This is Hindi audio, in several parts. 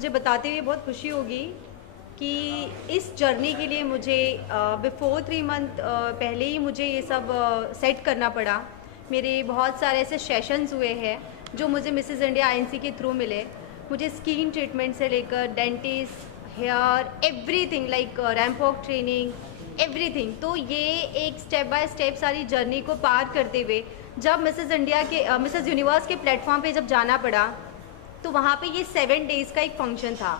मुझे बताते हुए बहुत खुशी होगी कि इस जर्नी के लिए मुझे बिफ़ोर 3 मंथ पहले ही मुझे ये सब सेट करना पड़ा। मेरे बहुत सारे ऐसे सेशंस हुए हैं जो मुझे मिसेस इंडिया आईएनसी के थ्रू मिले। मुझे स्किन ट्रीटमेंट से लेकर dentist, hair, everything like ramp walk training, everything. तो ये एक स्टेप बाय स्टेप सारी जर्नी को पार करते हुए जब मिसेस इंडिया के मिसेस यूनिवर्स के प्लेटफॉर्म पे जब जाना पड़ा, तो वहाँ पे ये 7 डेज़ का एक फंक्शन था।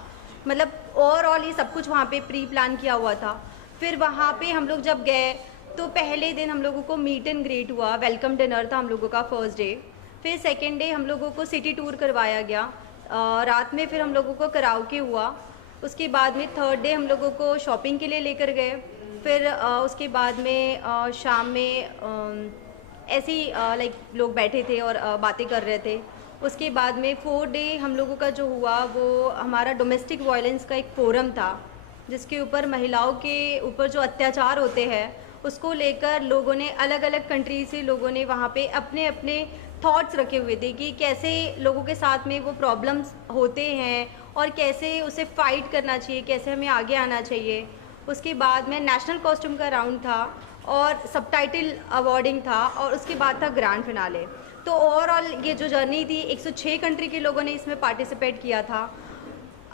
मतलब ओवरऑल ये सब कुछ वहाँ पे प्री प्लान किया हुआ था। फिर वहाँ पे हम लोग जब गए तो पहले दिन हम लोगों को मीट एंड ग्रीट हुआ, वेलकम डिनर था हम लोगों का फर्स्ट डे। फिर सेकेंड डे हम लोगों को सिटी टूर करवाया गया। रात में फिर हम लोगों को कराओके हुआ। उसके बाद में थर्ड डे हम लोगों को शॉपिंग के लिए लेकर गए। फिर उसके बाद में शाम में ऐसे ही लाइक लोग बैठे थे और बातें कर रहे थे। उसके बाद में 4 डे हम लोगों का जो हुआ वो हमारा डोमेस्टिक वायलेंस का एक फोरम था, जिसके ऊपर महिलाओं के ऊपर जो अत्याचार होते हैं उसको लेकर लोगों ने अलग अलग कंट्री से लोगों ने वहाँ पे अपने अपने थॉट्स रखे हुए थे कि कैसे लोगों के साथ में वो प्रॉब्लम्स होते हैं और कैसे उसे फाइट करना चाहिए, कैसे हमें आगे आना चाहिए। उसके बाद में नेशनल कॉस्ट्यूम का राउंड था और सबटाइटल अवार्डिंग था और उसके बाद था ग्रैंड फिनाले। तो ओवरऑल ये जो जर्नी थी 106 कंट्री के लोगों ने इसमें पार्टिसिपेट किया था।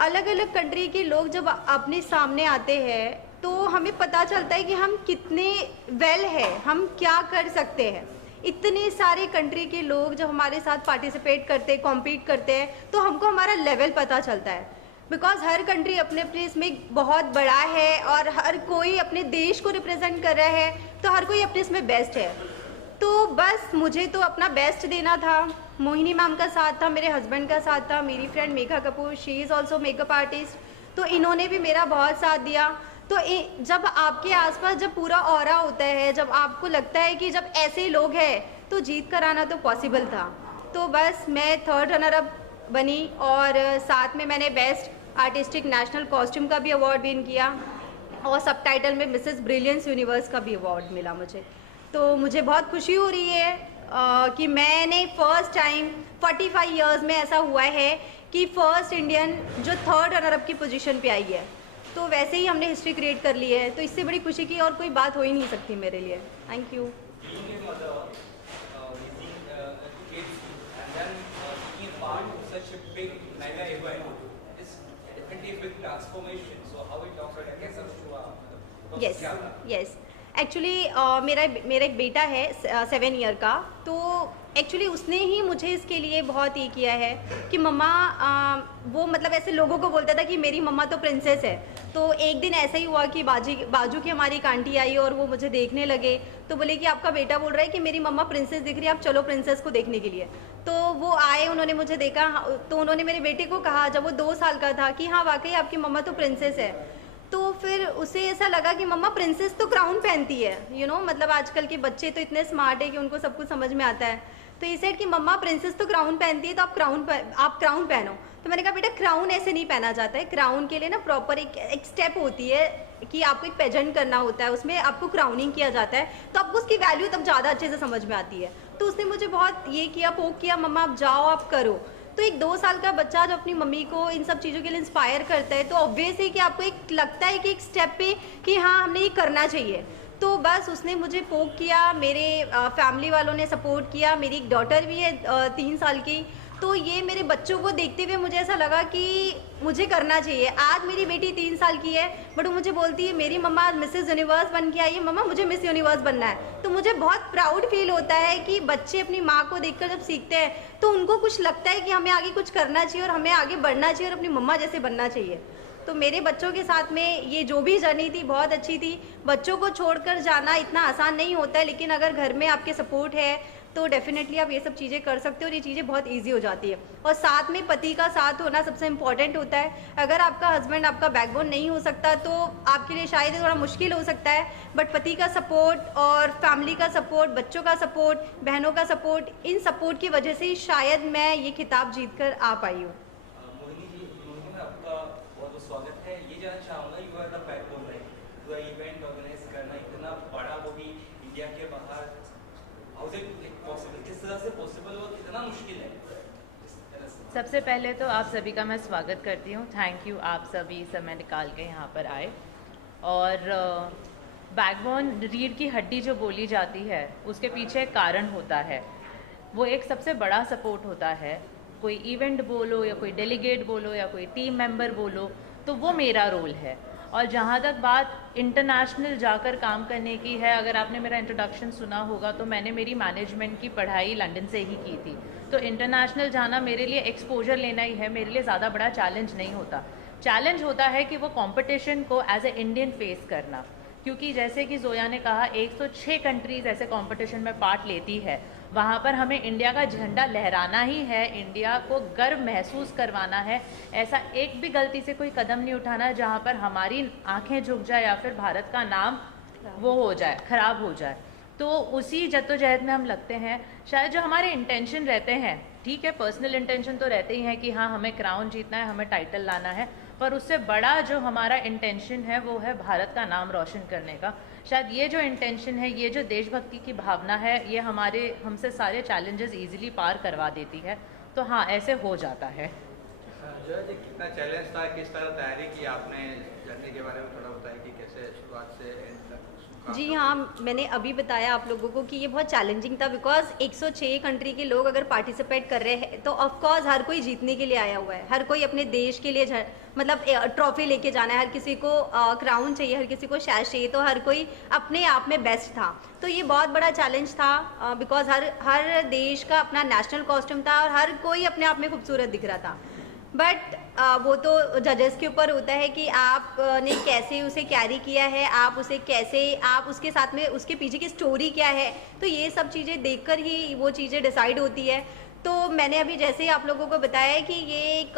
अलग अलग कंट्री के लोग जब अपने सामने आते हैं तो हमें पता चलता है कि हम कितने वेल है, हम क्या कर सकते हैं। इतने सारे कंट्री के लोग जब हमारे साथ पार्टिसिपेट करते हैं, कॉम्पीट करते हैं, तो हमको हमारा लेवल पता चलता है। बिकॉज हर कंट्री अपने अपने इसमें बहुत बड़ा है और हर कोई अपने देश को रिप्रेजेंट कर रहा है, तो हर कोई अपने इसमें बेस्ट है। तो बस मुझे तो अपना बेस्ट देना था। मोहिनी मैम का साथ था, मेरे हस्बैंड का साथ था, मेरी friend Megha Kapoor, she is also makeup artist, तो इन्होंने भी मेरा बहुत साथ दिया। तो जब आपके आसपास जब पूरा ऑरा होता है, जब आपको लगता है कि जब ऐसे लोग हैं तो जीत कर आना तो पॉसिबल था। तो बस मैं थर्ड रनर अप बनी और साथ में मैंने बेस्ट आर्टिस्टिक नेशनल कॉस्ट्यूम का भी अवार्ड विन किया और सबटाइटल में मिसेस ब्रिलियंस यूनिवर्स का भी अवार्ड मिला मुझे। तो मुझे बहुत खुशी हो रही है कि मैंने फर्स्ट टाइम 45 इयर्स में ऐसा हुआ है कि फर्स्ट इंडियन जो थर्ड रनर अप की पोजीशन पे आई है। तो वैसे ही हमने हिस्ट्री क्रिएट कर ली है, तो इससे बड़ी खुशी की और कोई बात हो ही नहीं सकती मेरे लिए। Thank you. Yes yes, actually मेरा एक बेटा है 7 ईयर का। तो एक्चुअली उसने ही मुझे इसके लिए बहुत ये किया है कि मम्मा वो मतलब ऐसे लोगों को बोलता था कि मेरी मम्मा तो प्रिंसेस है। तो एक दिन ऐसा ही हुआ कि बाजू की हमारी एक आंटी आई और वो मुझे देखने लगे, तो बोले कि आपका बेटा बोल रहा है कि मेरी मम्मा प्रिंसेस दिख रही है, आप चलो प्रिंसेस को देखने के लिए। तो वो आए, उन्होंने मुझे देखा, तो उन्होंने मेरे बेटे को कहा जब वो 2 साल का था कि हाँ वाकई आपकी मम्मा तो प्रिंसेस है। तो फिर उसे ऐसा लगा कि मम्मा प्रिंसेस तो क्राउन पहनती है, मतलब आजकल के बच्चे तो इतने स्मार्ट है कि उनको सब कुछ समझ में आता है। तो ये सेड कि मम्मा प्रिंसेस तो क्राउन पहनती है, तो आप क्राउन पहनो। तो मैंने कहा बेटा क्राउन ऐसे नहीं पहना जाता है, क्राउन के लिए ना प्रॉपर एक स्टेप होती है कि आपको एक पेजेंट करना होता है, उसमें आपको क्राउनिंग किया जाता है, तो आपको उसकी वैल्यू तब ज़्यादा अच्छे से समझ में आती है। तो उसने मुझे बहुत ये किया, पोक किया, मम्मा आप जाओ आप करो। तो एक 2 साल का बच्चा जब अपनी मम्मी को इन सब चीज़ों के लिए इंस्पायर करता है, तो ऑब्वियस है कि आपको एक लगता है कि एक स्टेप पे कि हाँ हमने ये करना चाहिए। तो बस उसने मुझे पोक किया, मेरे फैमिली वालों ने सपोर्ट किया। मेरी एक डॉटर भी है 3 साल की। तो ये मेरे बच्चों को देखते हुए मुझे ऐसा लगा कि मुझे करना चाहिए। आज मेरी बेटी 3 साल की है, बट वो मुझे बोलती है मेरी मम्मा आज मिसेस यूनिवर्स बन के आई है, मम्मा मुझे मिस यूनिवर्स बनना है। तो मुझे बहुत प्राउड फील होता है कि बच्चे अपनी माँ को देखकर जब सीखते हैं तो उनको कुछ लगता है कि हमें आगे कुछ करना चाहिए और हमें आगे बढ़ना चाहिए और अपनी मम्मा जैसे बनना चाहिए। तो मेरे बच्चों के साथ में ये जो भी जर्नी थी बहुत अच्छी थी। बच्चों को छोड़कर जाना इतना आसान नहीं होता है, लेकिन अगर घर में आपके सपोर्ट है तो डेफिनेटली आप ये सब चीज़ें कर सकते हो और ये चीज़ें बहुत इजी हो जाती है। और साथ में पति का साथ होना सबसे इम्पॉर्टेंट होता है। अगर आपका हस्बैंड आपका बैकबोन नहीं हो सकता तो आपके लिए शायद थोड़ा मुश्किल हो सकता है, बट पति का सपोर्ट और फैमिली का सपोर्ट, बच्चों का सपोर्ट, बहनों का सपोर्ट, इन सपोर्ट की वजह से ही शायद मैं ये खिताब जीत कर आ पाई हूँ। मोहिनी आपका बहुत स्वागत है। ये जानना चाहूँगा, you are the backbone, right? पूरा इवेंट ऑर्गेनाइज करना इतना बड़ा, वो भी इंडिया के बाहर, हाउ इज इट पॉसिबल? किस तरह से पॉसिबल, वो कितना मुश्किल है? सबसे पहले तो आप सभी का मैं स्वागत करती हूँ। थैंक यू, आप सभी समय निकाल के यहाँ पर आए। और बैकबोन, रीढ़ की हड्डी जो बोली जाती है उसके पीछे एक कारण होता है, वो एक सबसे बड़ा सपोर्ट होता है। कोई इवेंट बोलो या कोई डेलीगेट बोलो या कोई टीम मेंबर बोलो, तो वो मेरा रोल है। और जहाँ तक बात इंटरनेशनल जाकर काम करने की है, अगर आपने मेरा इंट्रोडक्शन सुना होगा तो मैंने मेरी मैनेजमेंट की पढ़ाई लंदन से ही की थी। तो इंटरनेशनल जाना मेरे लिए एक्सपोजर लेना ही है, मेरे लिए ज़्यादा बड़ा चैलेंज नहीं होता। चैलेंज होता है कि वो कंपटीशन को एज ए इंडियन फेस करना, क्योंकि जैसे कि जोया ने कहा 106 कंट्रीज़ ऐसे कंपटीशन में पार्ट लेती है। वहाँ पर हमें इंडिया का झंडा लहराना ही है, इंडिया को गर्व महसूस करवाना है। ऐसा एक भी गलती से कोई कदम नहीं उठाना जहाँ पर हमारी आंखें झुक जाए या फिर भारत का नाम वो हो जाए, खराब हो जाए। तो उसी जद्दोजहद में हम लगते हैं। शायद जो हमारे इंटेंशन रहते हैं, ठीक है, पर्सनल इंटेंशन तो रहते ही हैं कि हाँ हमें क्राउन जीतना है, हमें टाइटल लाना है, पर उससे बड़ा जो हमारा इंटेंशन है वो है भारत का नाम रोशन करने का। शायद ये जो इंटेंशन है, ये जो देशभक्ति की भावना है, ये हमसे सारे चैलेंजेस इजीली पार करवा देती है। तो हाँ, ऐसे हो जाता है। जो जी कितना चैलेंज था, किस तरह तैयारी की आपने, जर्नी के बारे में थोड़ा बताइए कि कैसे शुरुआत से एंड तक? जी हाँ, मैंने अभी बताया आप लोगों को कि ये बहुत चैलेंजिंग था, बिकॉज 106 कंट्री के लोग अगर पार्टिसिपेट कर रहे हैं तो ऑफकोर्स हर कोई जीतने के लिए आया हुआ है। हर कोई अपने देश के लिए मतलब ट्रॉफी लेके जाना है। हर किसी को क्राउन चाहिए, हर किसी को शैश चाहिए, तो हर कोई अपने आप में बेस्ट था। तो ये बहुत बड़ा चैलेंज था, बिकॉज हर देश का अपना नेशनल कॉस्ट्यूम था और हर कोई अपने आप में खूबसूरत दिख रहा था। बट वो तो जजेस के ऊपर होता है कि आपने कैसे उसे कैरी किया है, आप उसे कैसे, आप उसके साथ में उसके पीछे की स्टोरी क्या है। तो ये सब चीज़ें देखकर ही वो चीज़ें डिसाइड होती है। तो मैंने अभी जैसे ही आप लोगों को बताया है कि ये एक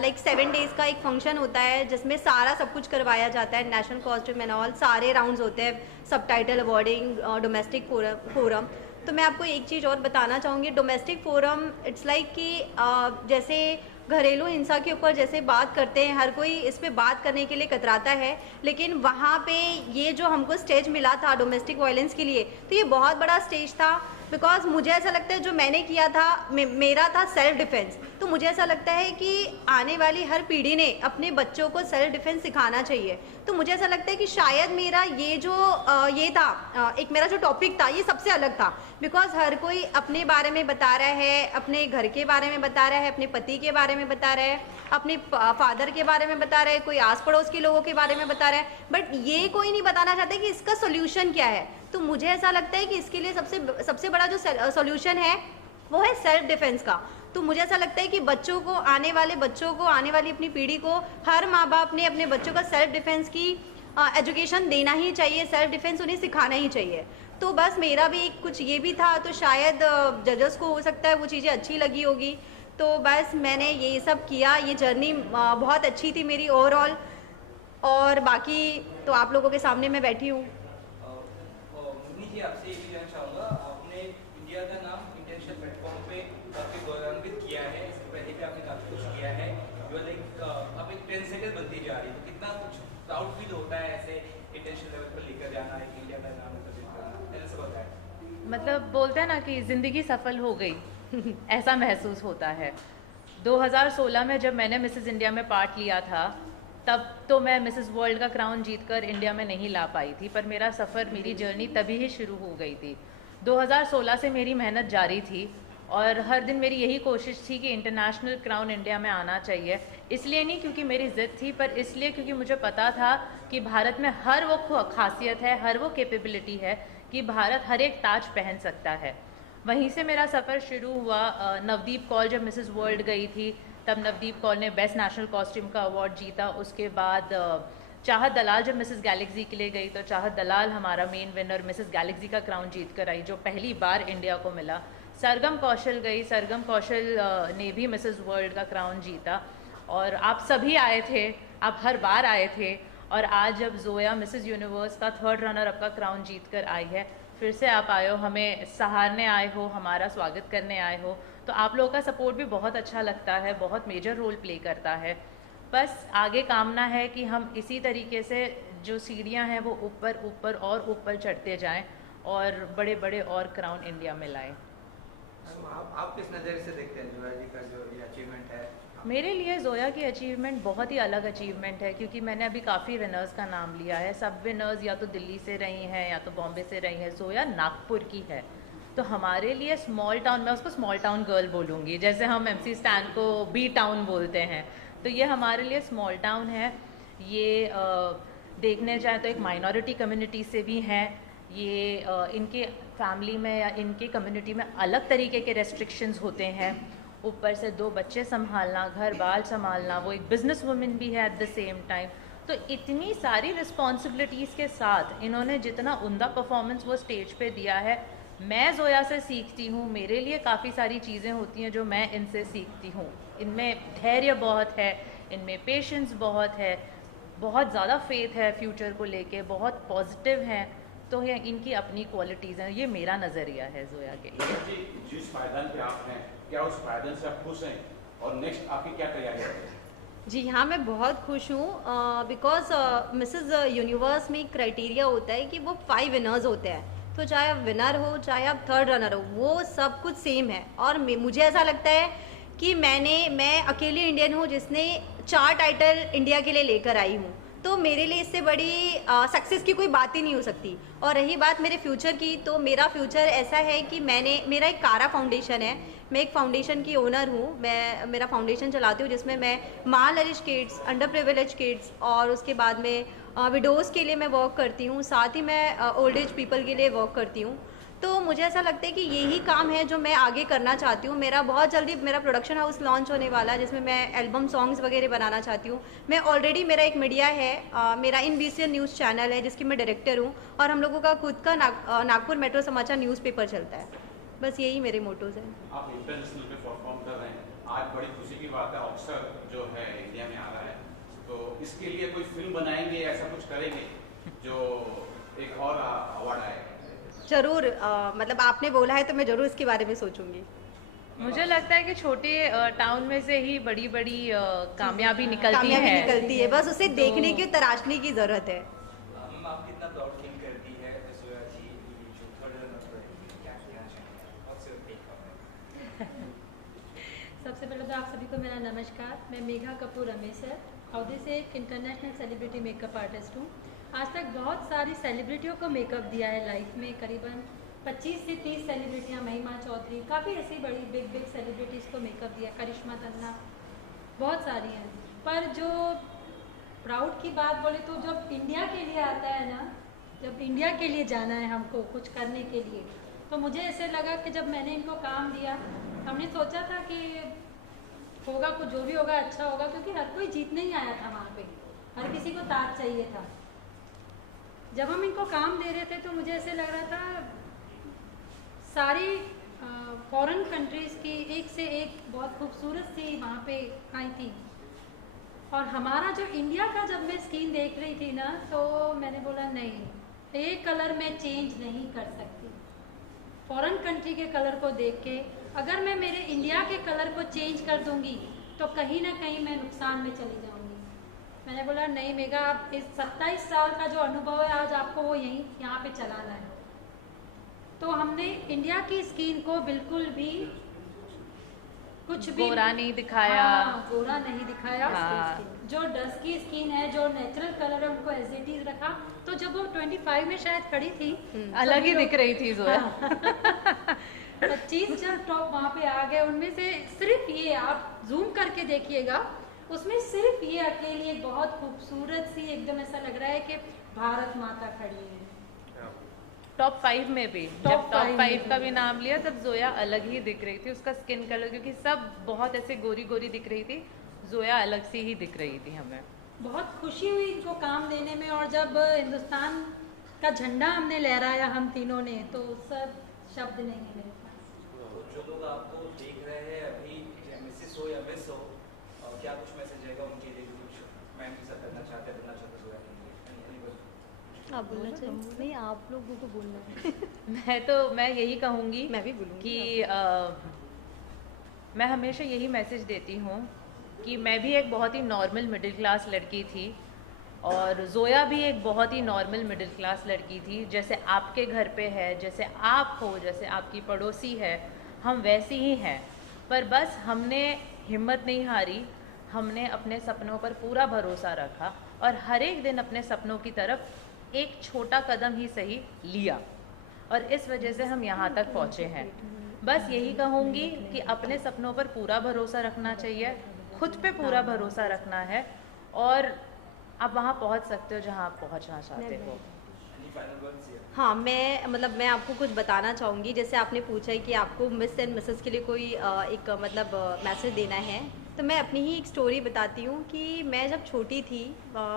लाइक 7 डेज़ का एक फंक्शन होता है जिसमें सारा सब कुछ करवाया जाता है, नेशनल कॉस्ट्यूम एंड ऑल, सारे राउंड्स होते हैं, सबटाइटल अवॉर्डिंग, डोमेस्टिक फोरम। तो मैं आपको एक चीज़ और बताना चाहूँगी। डोमेस्टिक फोरम इट्स लाइक कि जैसे घरेलू हिंसा के ऊपर जैसे बात करते हैं, हर कोई इस पे बात करने के लिए कतराता है, लेकिन वहाँ पे ये जो हमको स्टेज मिला था डोमेस्टिक वायलेंस के लिए, तो ये बहुत बड़ा स्टेज था। बिकॉज मुझे ऐसा लगता है जो मैंने किया था, मेरा था सेल्फ डिफेंस। तो मुझे ऐसा लगता है कि आने वाली हर पीढ़ी ने अपने बच्चों को सेल्फ डिफेंस सिखाना चाहिए। तो मुझे ऐसा लगता है कि शायद मेरा ये जो ये था, एक मेरा जो टॉपिक था, ये सबसे अलग था। बिकॉज हर कोई अपने बारे में बता रहा है, अपने घर के बारे में बता रहा है, अपने पति के बारे में बता रहा है, अपने फादर के बारे में बता रहा है, कोई आस पड़ोस के लोगों के बारे में बता रहा है, बट ये कोई नहीं बताना चाहता कि इसका सोल्यूशन क्या है। तो मुझे ऐसा लगता है कि इसके लिए सबसे बड़ा जो सोल्यूशन है वो है सेल्फ डिफेंस का। तो मुझे ऐसा लगता है कि बच्चों को, आने वाली अपनी पीढ़ी को, हर माँ बाप ने अपने बच्चों का सेल्फ डिफेंस की एजुकेशन देना ही चाहिए, सेल्फ डिफेंस उन्हें सिखाना ही चाहिए। तो बस मेरा भी कुछ ये भी था। तो शायद जजेस को हो सकता है वो चीज़ें अच्छी लगी होगी। तो बस मैंने ये सब किया, ये जर्नी बहुत अच्छी थी मेरी ओवरऑल। और बाकी तो आप लोगों के सामने मैं बैठी हूँ। जी आपसे ये भी जानना चाहूँगा, आपने इंडिया का नाम इंटरनेशनल प्लेटफॉर्म पे काफ़ी गौरवान्वित किया है, इसके पहले भी आपने काफ़ी कुछ किया है, जो लाइक अब एक ट्रेंड सेटर बनती जा रही है। तो कितना कुछ प्राउड फील होता है ऐसे इंटरनेशनल लेवल पर लेकर जाना है, इंडिया का नाम रिप्रेजेंट करना, ऐसा होता है? मतलब बोलते हैं ना कि ज़िंदगी सफल हो गई ऐसा महसूस होता है। 2016 में जब मैंने मिसेस इंडिया में पार्ट लिया था, तब तो मैं मिसेस वर्ल्ड का क्राउन जीतकर इंडिया में नहीं ला पाई थी, पर मेरा सफ़र, मेरी जर्नी तभी ही शुरू हो गई थी। 2016 से मेरी मेहनत जारी थी और हर दिन मेरी यही कोशिश थी कि इंटरनेशनल क्राउन इंडिया में आना चाहिए। इसलिए नहीं क्योंकि मेरी ज़िद थी, पर इसलिए क्योंकि मुझे पता था कि भारत में हर वो खासियत है, हर वो कैपेबिलिटी है कि भारत हर एक ताज पहन सकता है। वहीं से मेरा सफ़र शुरू हुआ। नवदीप कौल जब मिसेस वर्ल्ड गई थी, तब नवदीप कौल ने बेस्ट नेशनल कॉस्ट्यूम का अवार्ड जीता। उसके बाद चाहत दलाल जब मिसेस गैलेक्सी के लिए गई, तो चाहत दलाल हमारा मेन विनर मिसेस गैलेक्सी का क्राउन जीत कर आई, जो पहली बार इंडिया को मिला। सरगम कौशल गई, सरगम कौशल ने भी मिसेस वर्ल्ड का क्राउन जीता। और आप सभी आए थे, आप हर बार आए थे। और आज जब जोया मिसेस यूनिवर्स का 3rd रनर अप का क्राउन जीत कर आई है, फिर से आप आए हो, हमें सहारने आए हो, हमारा स्वागत करने आए हो। तो आप लोगों का सपोर्ट भी बहुत अच्छा लगता है, बहुत मेजर रोल प्ले करता है। बस आगे कामना है कि हम इसी तरीके से जो सीढ़ियां हैं वो ऊपर ऊपर और ऊपर चढ़ते जाएं और बड़े बड़े और क्राउन इंडिया में लाएं। आप किस नज़रिए से देखते हैं जोया जी का जो ये अचीवमेंट है? मेरे लिए जोया की अचीवमेंट बहुत ही अलग अचीवमेंट है, क्योंकि मैंने अभी काफ़ी विनर्स का नाम लिया है। सब विनर्स या तो दिल्ली से रही हैं या तो बॉम्बे से रही हैं। जोया नागपुर की है, तो हमारे लिए स्मॉल टाउन, मैं उसको स्मॉल टाउन गर्ल बोलूँगी, जैसे हम MC स्टैन को बी टाउन बोलते हैं। तो ये हमारे लिए स्मॉल टाउन है। ये देखने जाए तो एक माइनॉरिटी कम्युनिटी से भी हैं। ये इनके फैमिली में या इनके कम्युनिटी में अलग तरीके के रेस्ट्रिक्शंस होते हैं। ऊपर से 2 बच्चे संभालना, घर बार संभालना, वो एक बिजनेस वुमन भी है एट द सेम टाइम। तो इतनी सारी रिस्पॉन्सिबिलिटीज़ के साथ इन्होंने जितना उम्दा परफॉर्मेंस वो स्टेज पे दिया है, मैं जोया से सीखती हूँ। मेरे लिए काफ़ी सारी चीज़ें होती हैं जो मैं इनसे सीखती हूँ। इनमें धैर्य बहुत है, इनमें पेशेंस बहुत है, बहुत ज़्यादा फेथ है फ्यूचर को लेके, बहुत पॉजिटिव हैं। तो ये इनकी अपनी क्वालिटीज़ हैं। ये मेरा नज़रिया है जोया के लिए। जी, जिस पायदान पे आप हैं, क्या उस पायदान से आप खुश हैं और नेक्स्ट आपकी क्या तैयारी है? जी हाँ, मैं बहुत खुश हूँ बिकॉज मिसेस यूनिवर्स में एक क्राइटेरिया होता है कि वो 5 विनर्स होते हैं। तो चाहे आप विनर हो, चाहे आप 3rd रनर हो, वो सब कुछ सेम है। और मुझे ऐसा लगता है कि मैं अकेली इंडियन हूँ जिसने 4 टाइटल इंडिया के लिए लेकर आई हूँ। तो मेरे लिए इससे बड़ी सक्सेस की कोई बात ही नहीं हो सकती। और रही बात मेरे फ्यूचर की, तो मेरा फ्यूचर ऐसा है कि मेरा एक कारा फाउंडेशन है। मैं एक फाउंडेशन की ओनर हूँ। मैं मेरा फाउंडेशन चलाती हूँ जिसमें मैं मालनरिश किड्स, अंडर प्रिविलेज किड्स और उसके बाद में विडोज़ के लिए मैं वर्क करती हूँ। साथ ही मैं ओल्ड एज पीपल के लिए वर्क करती हूँ। तो मुझे ऐसा लगता है कि यही काम है जो मैं आगे करना चाहती हूँ। मेरा बहुत जल्दी मेरा प्रोडक्शन हाउस लॉन्च होने वाला है जिसमें मैं एल्बम सॉन्ग्स वगैरह बनाना चाहती हूँ। मैं ऑलरेडी मेरा एक मीडिया है, मेरा INBCN न्यूज़ चैनल है जिसकी मैं डायरेक्टर हूँ। और हम लोगों का खुद का नागपुर मेट्रो समाचार न्यूज़पेपर चलता है। बस यही मेरे मोटोज़ हैं। आप इंटरनेशनल पे परफॉर्म कर रहे हैं, आज बड़ी खुशी की बात है, ऑस्कर जो है इंडिया में आ रहा है, तो इसके लिए कोई फिल्म बनाएंगे, ऐसा कुछ करेंगे जो एक और अवार्ड आएगा? ज़रूर, मतलब आपने बोला है तो मैं ज़रूर इसके बारे में सोचूंगी। मुझे लगता है कि छोटे टाउन में से ही बड़ी बड़ी कामयाबी निकलती है। बस उसे देखने की, तराशने की ज़रूरत है। मैम, आप कितना प्राउड फील करती है जोया जी जो 3rd रनर हुए, क्या कहना चाहेंगे? What's your take on it? सबसे पहले तो आप सभी को मेरा नमस्कार। मैं मेघा कपूर रमेसर, हौदे से एक इंटरनेशनल सेलिब्रिटी मेकअप आर्टिस्ट हूँ। आज तक बहुत सारी सेलिब्रिटियों को मेकअप दिया है लाइफ में। करीबन 25 से 30 सेलिब्रिटियाँ, महिमा चौधरी, काफ़ी ऐसी बड़ी बिग सेलिब्रिटीज़ को मेकअप दिया, करिश्मा तन्ना, बहुत सारी हैं। पर जो प्राउड की बात बोले तो जब इंडिया के लिए आता है ना, जब इंडिया के लिए जाना है हमको कुछ करने के लिए, तो मुझे ऐसे लगा कि जब मैंने इनको काम दिया, हमने सोचा था कि होगा कुछ, जो भी होगा अच्छा होगा, क्योंकि हर कोई जीतने ही आया था वहाँ पे, हर किसी को ताज चाहिए था। जब हम इनको काम दे रहे थे तो मुझे ऐसे लग रहा था सारी फॉरेन कंट्रीज़ की एक से एक बहुत खूबसूरत सी वहाँ पे आई थी। और हमारा जो इंडिया का जब मैं स्किन देख रही थी ना, तो मैंने बोला नहीं, एक कलर मैं चेंज नहीं कर सकती। फॉरेन कंट्री के कलर को देख के अगर मैं मेरे इंडिया के कलर को चेंज कर दूंगी तो कहीं ना कहीं मैं नुकसान में चली जाऊंगी। मैंने बोला नहीं मेघा, आप इस 27 साल का जो अनुभव है आज आपको वो यहाँ पे चलाना है। तो हमने इंडिया की स्किन को बिल्कुल भी कुछ भी गोरा नहीं दिखाया। गोरा नहीं दिखाया। जो डस्ट की स्किन है, जो नेचुरल कलर है, उनको एज इट इज रखा। तो जब वो 25 में शायद खड़ी थी, अलग ही दिख रही थी जोया। 25 जब टॉप वहाँ पे आ गए, उनमें से सिर्फ ये, आप जूम करके देखिएगा, उसमें सिर्फ ये अकेली एक बहुत खूबसूरत सी, एकदम ऐसा लग रहा है कि भारत माता खड़ी है। टॉप 5 में भी, जब टॉप 5 का भी नाम लिया तब जोया अलग ही दिख रही थी। उसका स्किन कलर, क्योंकि सब बहुत ऐसे गोरी गोरी दिख रही थी, जोया अलग सी ही दिख रही थी। हमें बहुत खुशी हुई इनको काम देने में। और जब हिंदुस्तान का झंडा हमने लहराया हम तीनों ने, तो सब शब्द नहीं है मेरे पास। तो जो लोग आपको देख रहे हैं अभी, मिसेस हो या मिस हो, क्या कुछ मैसेज रहेगा उनके लिए, कुछ मैम के साथ करना चाहते जोया के लिए? आप बोलना चाहिए? नहीं, आप लोगों को बोलना है। मैं यही कहूँगी, मैं भी बोलूँगी कि मैं हमेशा यही मैसेज देती हूँ कि मैं भी एक बहुत ही नॉर्मल मिडिल क्लास लड़की थी और जोया भी एक बहुत ही नॉर्मल मिडिल क्लास लड़की थी। जैसे आपके घर पे है, जैसे आप हो, जैसे आपकी पड़ोसी है, हम वैसी ही हैं, पर बस हमने हिम्मत नहीं हारी, हमने अपने सपनों पर पूरा भरोसा रखा और हर एक दिन अपने सपनों की तरफ एक छोटा कदम ही सही लिया, और इस वजह से हम यहाँ तक पहुँचे हैं। बस यही कहूँगी कि अपने सपनों पर पूरा भरोसा रखना चाहिए, खुद पे पूरा भरोसा रखना है, और आप वहाँ पहुँच सकते हो जहाँ आप पहुँचना चाहते हो। हाँ, मैं आपको कुछ बताना चाहूँगी। जैसे आपने पूछा है कि आपको मिस एंड मिसेस के लिए कोई एक मैसेज देना है, तो मैं अपनी ही एक स्टोरी बताती हूँ कि मैं जब छोटी थी,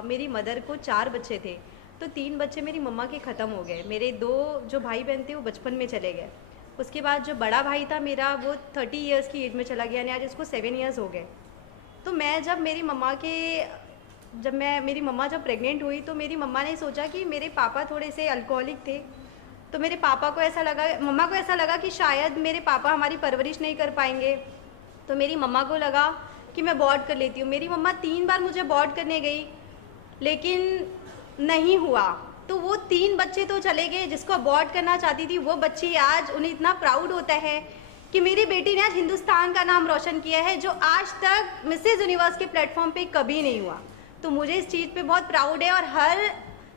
मेरी मदर को 4 बच्चे थे, तो 3 बच्चे मेरी मम्मा के ख़त्म हो गए। मेरे 2 जो भाई बहन थे वो बचपन में चले गए। उसके बाद जो बड़ा भाई था मेरा, वो 30 इयर्स की एज में चला गया, यानी आज उसको 7 इयर्स हो गए। तो मेरी मम्मा जब प्रेग्नेंट हुई, तो मेरी मम्मा ने सोचा कि मेरे पापा थोड़े से अल्कोहलिक थे, तो मेरे पापा को ऐसा लगा, मम्मा को ऐसा लगा कि शायद मेरे पापा हमारी परवरिश नहीं कर पाएंगे। तो मेरी मम्मा को लगा कि मैं अबॉर्ट कर लेती हूँ। मेरी मम्मा 3 बार मुझे अबॉर्ट करने गई, लेकिन नहीं हुआ। तो वो 3 बच्चे तो चले गए, जिसको अबॉर्ट करना चाहती थी वो बच्ची, आज उन्हें इतना प्राउड होता है कि मेरी बेटी ने आज हिंदुस्तान का नाम रोशन किया है, जो आज तक मिसेज यूनिवर्स के प्लेटफॉर्म पे कभी नहीं हुआ। तो मुझे इस चीज़ पे बहुत प्राउड है, और हर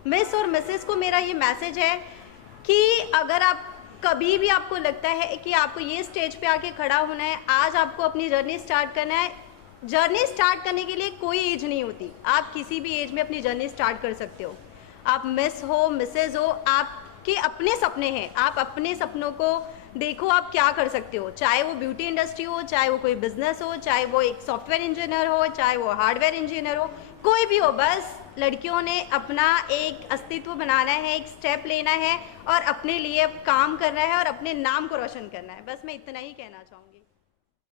मिस और मिसेस को मेरा ये मैसेज है कि अगर आप कभी भी आपको लगता है कि आपको ये स्टेज पे आके खड़ा होना है, आज आपको अपनी जर्नी स्टार्ट करना है। जर्नी स्टार्ट करने के लिए कोई एज नहीं होती, आप किसी भी एज में अपनी जर्नी स्टार्ट कर सकते हो। आप मिस हो, मिसेज हो, आपके अपने सपने हैं, आप अपने सपनों को देखो, आप क्या कर सकते हो। चाहे वो ब्यूटी इंडस्ट्री हो, चाहे वो कोई बिजनेस हो, चाहे वो एक सॉफ्टवेयर इंजीनियर हो, चाहे वो हार्डवेयर इंजीनियर हो, कोई भी हो, बस लड़कियों ने अपना एक अस्तित्व बनाना है, एक स्टेप लेना है और अपने लिए काम करना है और अपने नाम को रोशन करना है। बस मैं इतना ही कहना चाहूँगी।